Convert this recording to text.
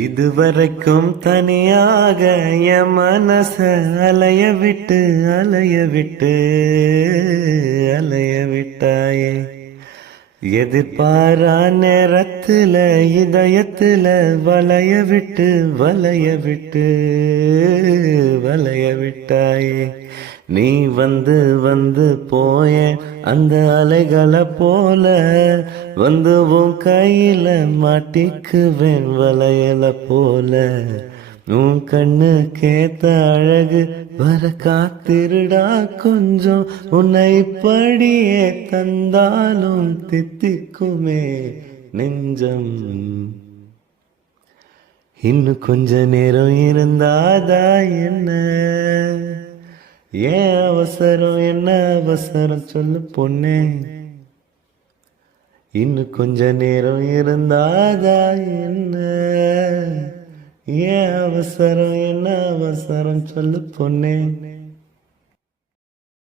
இதுவரைக்கும் தனியாக என் மனச அலைய விட்டு அலைய விட்டு அலைய விட்டாயே. எதிர்பாரா நேரத்துல இதயத்துல வளைய விட்டு வளைய விட்டு வளைய விட்டாயே. நீ வந்து வந்து போய அந்த அலைகளை போல வந்து உன் கையில மாட்டிக்குவேன் வளையல போல. உன் கண்ணு கேத்த அழகு வர காத்திருடா கொஞ்சம், உன்னை இப்படியே தந்தாலும் தித்திக்குமே நெஞ்சம். இன்னும் கொஞ்ச நேரம் இருந்தாதா என்ன, ஏன் அவசரம் என்ன அவசரம் சொல்லு பொண்ணே. இன்னும் கொஞ்ச நேரம் இருந்தாதா என்ன, ஏன் அவசரம் என்ன அவசரம் சொல்லு பொண்ணே.